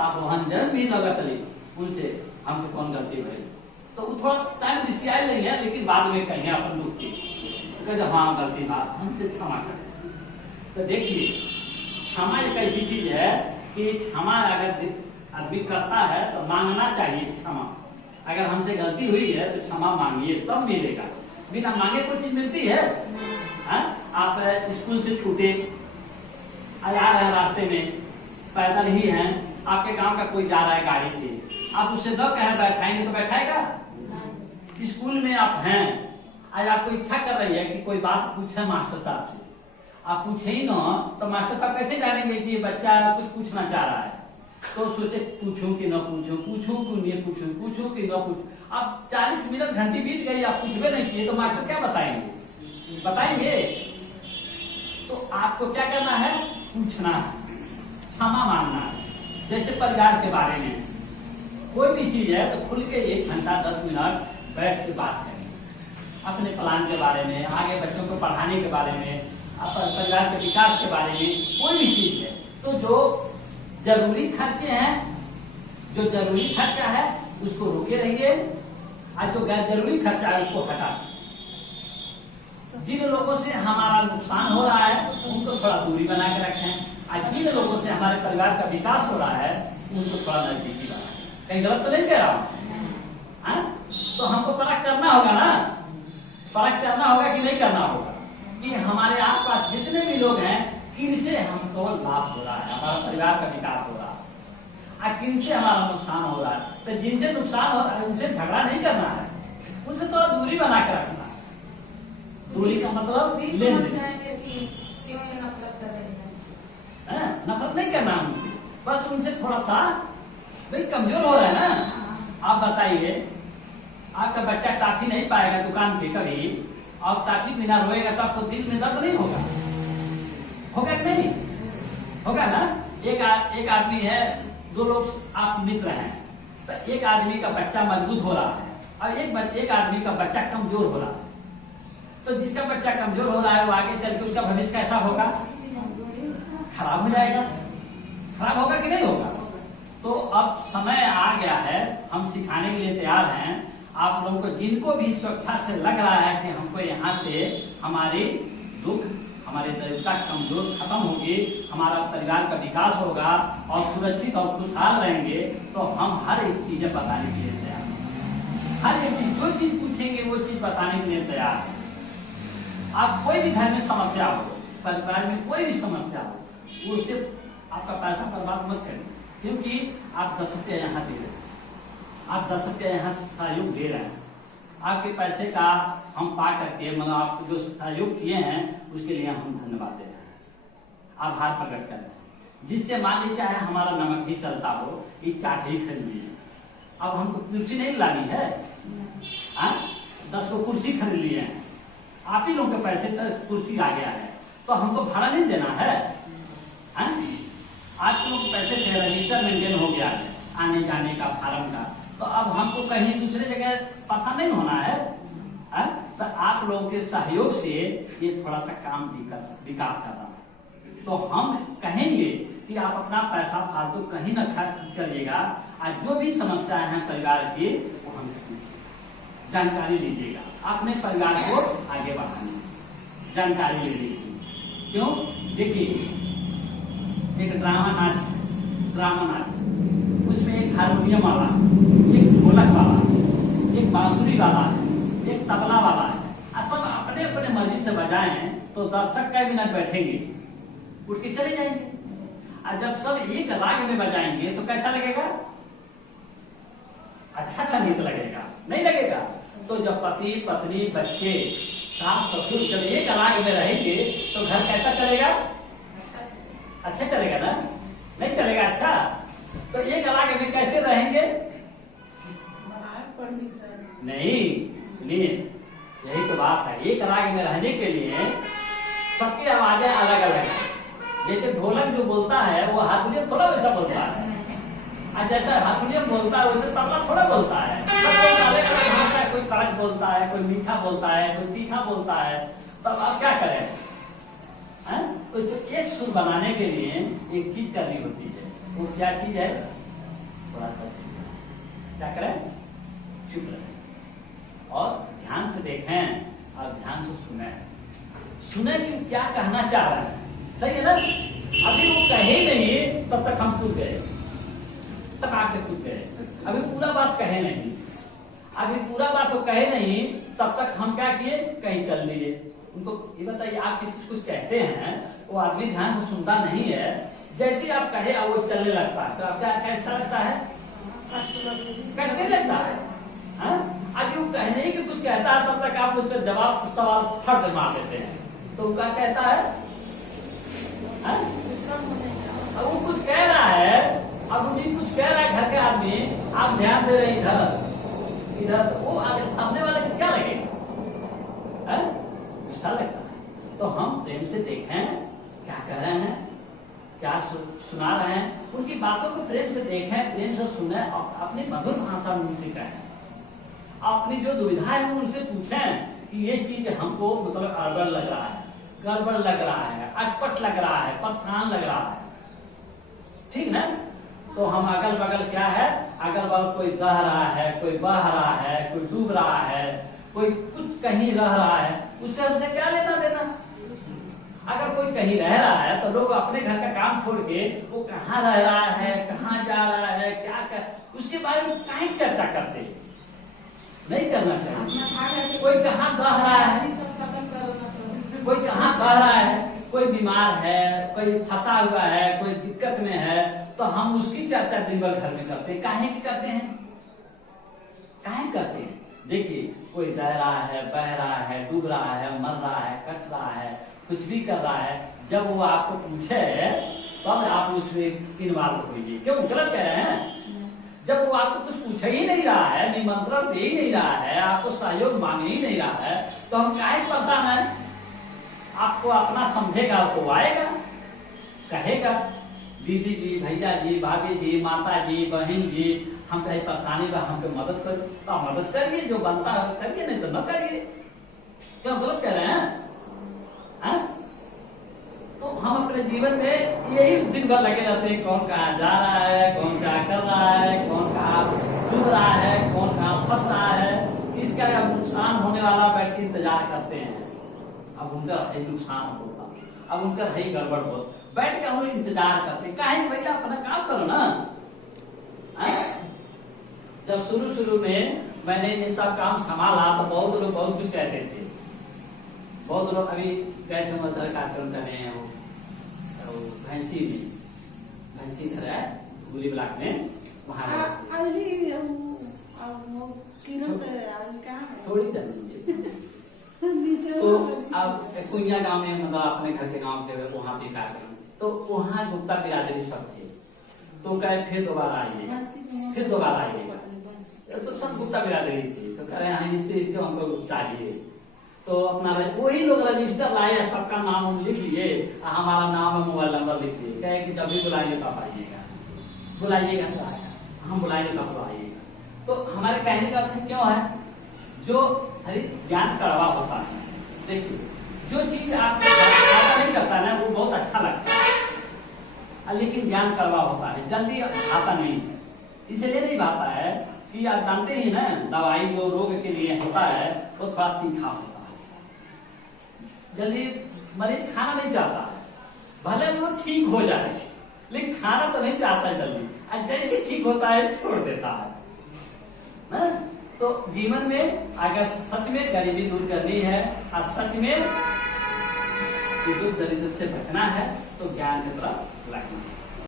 तापहंजन भी लगतली उनसे हमसे कौन गलती भई। तो वो थोड़ा टाइम रिसियाई नहीं है, लेकिन बाद में कहीं अपन लोग की कहते हाँ गलती बात हमसे क्षमा करें। तो देखिए क्षमा एक ऐसी चीज है कि क्षमा अगर आदमी करता है तो मांगना चाहिए क्षमा। अगर हमसे गलती हुई है तो क्षमा मांगिए तब मिलेगा, बिना मांगे कोई चीज मिलती है? आप स्कूल से छूटे आ रहे हैं, रास्ते में पैदल ही हैं, आपके गांव का कोई जा रहा है गाड़ी से, आप उससे न कहे बैठाएंगे तो बैठाएगा? स्कूल में आप हैं, आज आपको इच्छा कर रही है कि कोई बात पूछे मास्टर साहब से, आप पूछे ही ना तो मास्टर साहब कैसे जानेंगे कि बच्चा कुछ पूछना चाह रहा है? तो सोचे पूछूं कि न पूछूं, पूछूं कि नहीं पूछूं, पूछूं कि न पूछूं। अब 40 मिनट घंटी बीत गई, आप पूछवे नहीं किए तो मास्टर क्या बताएंगे? बताएंगे? तो आपको क्या करना है? पूछना है, क्षमा मांगना है। जैसे परिवार के बारे में कोई भी चीज है तो खुल के 1 घंटा 10 मिनट बैठ के बात करें, अपने प्लान के बारे में, आगे बच्चों को पढ़ाने के बारे में, परिवार के विकास के बारे में, कोई भी चीज है। तो जो जरूरी खर्चे हैं, जो जरूरी खर्चा है उसको रोके रहिए, और जो गैर जरूरी खर्चा है उसको हटा। जिन लोगों से हमारा नुकसान हो रहा है उनको थोड़ा दूरी बना के रखें, और जिन लोगों से हमारे परिवार का विकास हो रहा है उनको थोड़ा नजदीकी बनाएं। कहीं गलत तो नहीं कह रहा हूं? तो हमको परख करना होगा ना, परख करना होगा कि नहीं करना होगा कि हमारे आसपास जितने भी लोग हैं किनसे हमको लाभ हो रहा है, हमारा परिवार का विकास हो रहा है, और किनसे हमारा नुकसान हो रहा है। तो जिनसे नुकसान हो रहा है उनसे झगड़ा नहीं करना है, उनसे थोड़ा दूरी बना के रखना है। दूरी का मतलब नफरत नहीं करना उनसे, बस उनसे थोड़ा सा भाई कमजोर हो रहा है ना। आप बताइए, आपका बच्चा टॉफी नहीं पाएगा दुकान पे कभी, और टॉफी बिना रोएगा तो आपको दिल में दर्द नहीं होगा? होगा कि नहीं? होगा ना। एक आदमी है, 2 लोग आप मित्र हैं, तो एक आदमी का बच्चा मजबूत हो रहा है और एक आदमी का बच्चा कमजोर हो रहा है। तो जिसका बच्चा कमजोर हो रहा है वो आगे चल के उसका भविष्य कैसा होगा? खराब हो जाएगा। खराब होगा कि नहीं होगा? तो अब समय आ गया है, हम सिखाने के लिए तैयार हैं आप लोगों को, जिनको भी स्वेच्छा से लग रहा है कि हमको यहाँ से हमारी दुख, हमारी दरिद्रता कमजोर खत्म होगी, हमारा परिवार का विकास होगा और सुरक्षित और खुशहाल रहेंगे, तो हम हर एक चीजें बताने के लिए तैयार हैं। हर एक चीज, जो चीज पूछेंगे वो चीज बताने के लिए तैयार है। आप कोई भी घर में समस्या हो, परिवार में कोई भी समस्या हो, वो सिर्फ आपका पैसा बर्बाद मत करें, क्योंकि आप 10 रुपया यहाँ दे रहे हैं, आप 10 रुपया यहाँ सहयोग दे रहे हैं, आपके पैसे का हम पा करके मतलब आप जो सहयोग किए हैं उसके लिए हम धन्यवाद दे रहे हैं, आभार प्रकट कर रहे हैं। जिससे मान लीजिए चाहे हमारा नमक ही चलता हो, ये चाट ही खरीद लीजिए, अब हमको कुर्सी नहीं लानी है, 10 को कुर्सी खरीद लिए हैं, आप ही लोग के पैसे तक कुर्सी आ गया है, तो हमको भाड़ा नहीं देना है? आज लोग पैसे से रजिस्टर मेंटेन हो गया है आने जाने का, फार्म का, तो अब हमको कहीं दूसरे जगह पता नहीं होना है। तो आप लोगों के सहयोग से ये थोड़ा सा काम विकास कर रहा है। तो हम कहेंगे कि आप अपना पैसा फालतू कहीं न खर्च करिएगा, आज जो भी समस्याएं हैं परिवार की वो हमसे पूछिए, जानकारी लीजिएगा, अपने परिवार को आगे बढ़ाने जानकारी ले लीजिए। क्यों? देखिए एक ड्रामा नाच उसमें एक हारमोनियम वाला, एक ढोलक वाला, एक बांसुरी वाला है, एक तबला वाला है, सब अपने अपने मर्जी से बजाएं तो दर्शक कई मिनट बैठेंगे, उठ के चले जाएंगे। और जब सब एक राग में बजाएंगे तो कैसा लगेगा? अच्छा संगीत लगेगा, नहीं लगेगा? तो जब पति पत्नी बच्चे सास ससुर जब एक राग में रहेंगे तो घर कैसा चलेगा? अच्छा चलेगा ना? नहीं चलेगा अच्छा? तो एक राग में कैसे रहेंगे? नहीं, सुनिए, यही तो बात है। एक राग में रहने के लिए सबकी आवाजें अलग अलग है। जैसे ढोलक जो बोलता है वो हारमोनियम थोड़ा वैसा बोलता है, और जैसा हारमोनियम बोलता है वैसे तबला थोड़ा बोलता है। कोई कड़क बोलता है, कोई मीठा बोलता है, कोई तीखा बोलता है। तब आप क्या करें? उसको एक सुर बनाने के लिए एक चीज करनी होती है। वो क्या चीज है? थोड़ा सा चुप रहें। क्या करें? चुप रहें और ध्यान से देखें और ध्यान से सुने कि क्या कहना चाह रहे हैं। सही है ना? अभी वो कहे नहीं तब तक हम कूद गए, तब आगे कूद गए। अभी पूरा बात कहे नहीं, अभी पूरा बात वो कहे नहीं तब तक हम क्या किए? कहीं चल दिए। उनको ये बताइए, आप किसी कुछ कहते हैं, वो आदमी ध्यान से सुनता नहीं है, जैसे आप कहे वो चलने लगता है, तो आप क्या कैसा लगता है? कटने लगता है। अभी वो कहने ही कि कुछ कहता है तब तक आप उसका जवाब सवाल फट मार देते हैं, तो क्या कहता है? अब वो कुछ कह रहा है, अब उन्हीं कुछ कह रहा है घर के आदमी, आप ध्यान दे रहे इधर इधर, तो वो आगे सामने वाले को क्या लगेगा? गुस्सा लगता है। तो हम प्रेम से देखें क्या कह रहे हैं, क्या सुना रहे हैं, उनकी बातों को प्रेम से देखें, प्रेम से सुने और अपनी मधुर भाषा में उनसे कहें। अपनी जो दुविधा है उनसे पूछें कि ये चीज हमको मतलब गड़बड़ लग रहा है, गड़बड़ लग रहा है, अटपट लग रहा है, परेशान लग रहा है, ठीक ना? तो हम अगल बगल क्या है, अगल बगल कोई दह रहा है, कोई बह रहा है, कोई डूब रहा है, कोई कुछ कहीं रह रहा है, उससे हमसे क्या लेना देना? अगर कोई कहीं रह रहा है तो लोग अपने घर का काम छोड़ के वो कहाँ रह रहा है, कहाँ जा रहा है, क्या कर, उसके बारे में काहे चर्चा करते? नहीं करना चाहिए। कोई कहाँ दह रहा है, कोई कहाँ दह रहा है, कोई बीमार है, कोई फंसा हुआ है, कोई दिक्कत में है, तो हम उसकी चर्चा दिन भर घर में करते हैं। काहे की करते हैं? काहे करते हैं? देखिए, कोई रह रहा है, बह रहा है, डूब रहा है, मर रहा है, कट रहा है, कुछ भी कर रहा है, जब वो आपको पूछे तब आप उसमें इन्वॉल्व होइए। क्यों गलत कह रहे हैं? जब वो आपको कुछ पूछ ही नहीं रहा है, निमंत्रण दे ही नहीं रहा है, आपको सहयोग मांग ही नहीं रहा है, तो हम काहे परेशान है? आपको अपना समझेगा तो आएगा, कहेगा दीदी जी, भैया जी, भाभी जी, माता जी, बहन जी, हम कहीं परेशानी बा, हमको मदद करो, तो मदद करिए, जो बनता है करिए, नहीं तो न करिए। क्यों गलत कह रहे हैं? तो हम अपने जीवन में यही दिन भर लगे रहते हैं, कौन कहाँ जा रहा है, कौन क्या कर रहा है, कौन कहाँ डूब रहा है, कौन कहाँ फंस रहा है, किसका नुकसान होने वाला बैठ के इंतजार करते हैं। अब उनका है नुकसान होगा, अब उनका है गड़बड़ हो, बैठ के हम लोग इंतजार करते हैं। काहे भैया अपना काम करो ना। जब शुरू में मैंने ये सब काम संभाला तो बहुत लोग बहुत कुछ कहते थे, बहुत लोग अभी गए थे उधर कार्यक्रम करने हैं, वो भैंसी घर है गुली ब्लॉक में, वहाँ थोड़ी तो अब कुइया गांव में मतलब अपने घर के गांव के वहाँ पे कार्यक्रम, तो वहाँ गुप्ता बिरादरी सब थे, तो कहे फिर दोबारा आइए, फिर दोबारा आइएगा, तो सब गुप्ता बिरादरी थी, तो कह रहे हैं इससे हमको चाहिए, तो अपना वही लोग रजिस्टर लाए, सबका नाम लिख लिए, हमारा नाम और मोबाइल नंबर लिख दिए, कहे कि जब भी बुलाइए तब आइएगा, बुलाइएगा तो आएगा, हम बुलाएंगे तब आइएगा। तो हमारे कहने का अर्थ क्यों है? जो ज्ञान कड़वा होता है, देखिए जो चीज आप नहीं करता है ना वो बहुत अच्छा लगता है, लेकिन ज्ञान कड़वा होता है, जल्दी आता नहीं है। इसलिए नहीं भाता है कि आप जानते ही ना, दवाई जो रोग के लिए होता है वो थोड़ा तीखा होता है, जल्दी मरीज खाना नहीं चाहता है, भले वो ठीक हो जाए लेकिन खाना तो नहीं चाहता है जल्दी, और जैसे ठीक होता है छोड़ देता है ना? तो जीवन में अगर सच में गरीबी दूर करनी है और सच में दरिद्र से बचना है तो ज्ञान की तरफ लगना है।